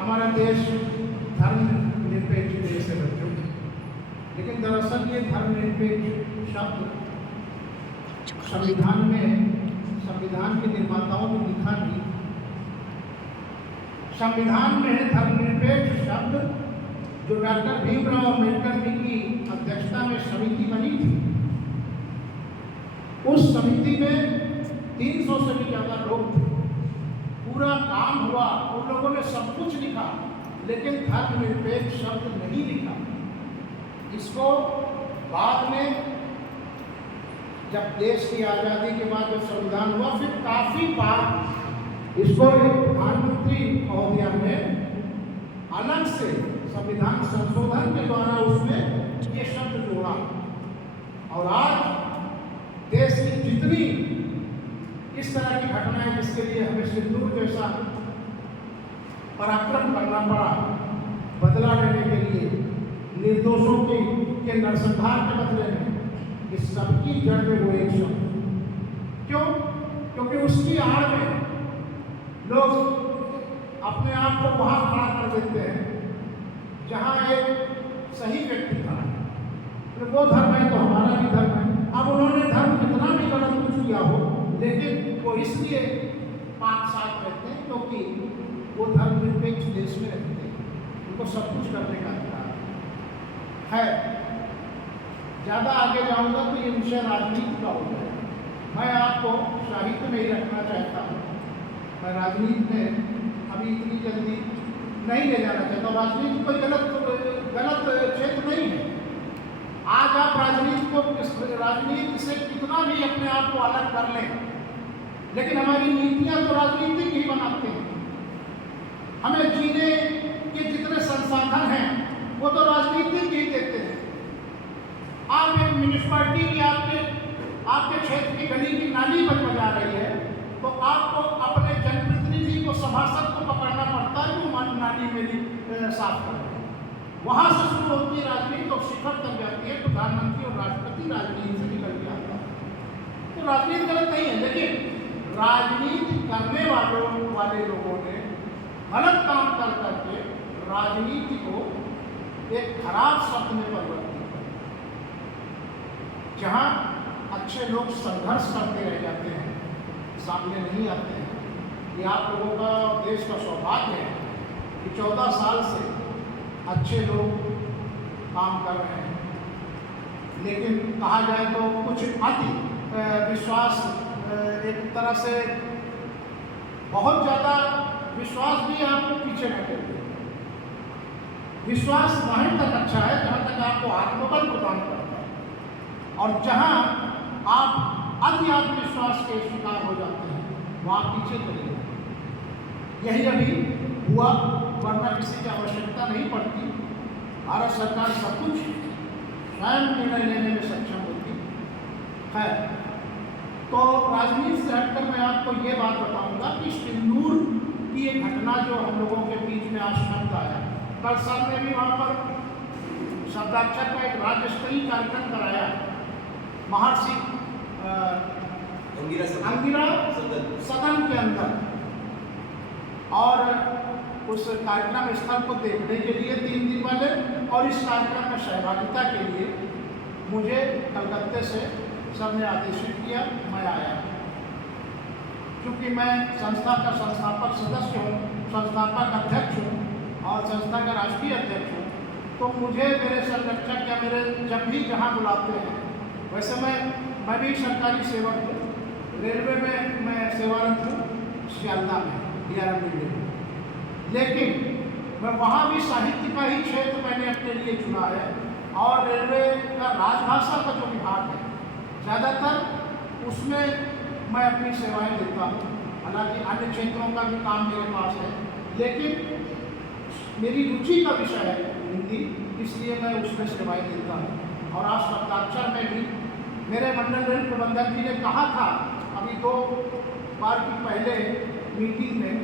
हमारा देश धर्मनिरपेक्ष देश है बच्चों, लेकिन दरअसल ये धर्मनिरपेक्ष शब्द संविधान के निर्माताओं ने लिखा नहीं। संविधान में है धर्मनिरपेक्ष शब्द जो डॉक्टर भीमराव अम्बेडकर जी की अध्यक्षता में समिति बनी थी। उस समिति में 300 से भी ज्यादा लोग थे। पूरा काम हुआ, उन लोगों ने सब कुछ लिखा, लेकिन धर्मनिरपेक्ष शब्द नहीं लिखा। इसको बाद में जब देश की आज़ादी के बाद जब संविधान हुआ, फिर काफी बार इसको प्रधानमंत्री महोदया ने अलग से संविधान संशोधन के द्वारा उसमें ये शब्द जोड़ा। और आज देश की जितनी इस तरह की घटनाएं जिसके लिए हमें सिंदूर जैसा पराक्रम करना पड़ा, बदला लेने के लिए, निर्दोषों के नरसंहार के बदले में, इस सबकी जड़ में वो एक शब्द। क्यों? क्योंकि उसकी आड़ में लोग अपने आप को वहां खड़ा कर देते हैं जहां एक सही व्यक्ति खड़ा है। तो वो धर्म है तो हमारा भी धर्म है। अब उन्होंने धर्म कितना भी गलत कुछ किया हो, लेकिन वो इसलिए पाक साथ रहते हैं क्योंकि वो धर्मनिरपेक्ष देश में रहते हैं, उनको सब कुछ करने का अधिकार है। ज़्यादा आगे जाऊंगा तो ये विषय राजनीति का हो जाए। मैं आपको साहित्य में ही रखना चाहता हूँ। मैं राजनीति में अभी इतनी जल्दी नहीं ले जाना चाहता। राजनीति कोई गलत क्षेत्र नहीं है। आज आप राजनीति से कितना भी अपने आप को अलग कर लें, लेकिन हमारी नीतियां तो राजनीतिक ही बनाते हैं। हमें जीने के जितने संसाधन हैं वो तो राजनीतिक ही देते हैं। आप एक म्यूनिसिपैलिटी की आपके क्षेत्र की गली की नाली बजा रही है, तो आपको अपने जनप्रतिनिधि को, सभासद को पकड़ना पड़ता है वो नाली में साफ कर। वहां से शुरू होती है राजनीति और शिखर तक जाती है प्रधानमंत्री और राष्ट्रपति राजनीति से निकल के आता है। तो राजनीति गलत नहीं है, लेकिन राजनीति करने वाले लोगों ने गलत काम कर करके राजनीति को एक खराब शब्द में परिवर्तित किया, जहां अच्छे लोग संघर्ष करते रह जाते हैं, सामने नहीं आते हैं। ये आप लोगों का, देश का सौभाग्य है कि 14 साल से अच्छे लोग काम कर रहे हैं। लेकिन कहा जाए तो कुछ अति विश्वास, एक तरह से बहुत ज़्यादा विश्वास भी आपको पीछे रखे। विश्वास वहीं तक अच्छा है जहाँ तक आपको आत्मबल प्रदान करता है, और जहाँ आप अति आत्मविश्वास के शिकार हो जाते हैं वहाँ पीछे चले जाते। यही अभी हुआ, वरना किसी की आवश्यकता नहीं पड़ती। भारत सरकार सब कुछ स्वयं निर्णय लेने में सक्षम होती है। तो राजनीति से हटकर मैं आपको ये बात बताऊंगा कि सिंदूर की एक घटना जो हम लोगों के बीच में आज शब्द आया, कल सर ने भी वहाँ पर शब्दाक्षर का एक राज्य स्तरीय कार्यक्रम कराया महर्षि अंगिरा सदन के अंदर, और उस कार्यक्रम स्थल को देखने के लिए 3 दिन वाले, और इस कार्यक्रम में सहभागिता के लिए मुझे कलकत्ते से सर ने आदेशित किया, मैं आया। क्योंकि मैं संस्था का संस्थापक सदस्य हूँ, संस्थापक अध्यक्ष हूँ और संस्था का राष्ट्रीय अध्यक्ष हूँ, तो मुझे मेरे संरक्षक या मेरे जब भी जहाँ बुलाते हैं, वैसे मैं भी सरकारी सेवक हूँ। रेलवे में मैं सेवारत हूँ, सियालदा में DRM बिल्डिंग में, लेकिन मैं वहाँ भी साहित्य का ही क्षेत्र मैंने अपने लिए चुना है। और रेलवे का राजभाषा का जो विभाग है, ज़्यादातर उसमें मैं अपनी सेवाएं देता हूँ। हालांकि अन्य क्षेत्रों का भी काम मेरे पास है, लेकिन मेरी रुचि का विषय है हिंदी, इसलिए मैं उसमें सेवाएं देता हूँ। और आज शब्दाक्षर में भी मेरे मंडल रेल प्रबंधक जी ने कहा था, अभी 2 बार की पहले मीटिंग में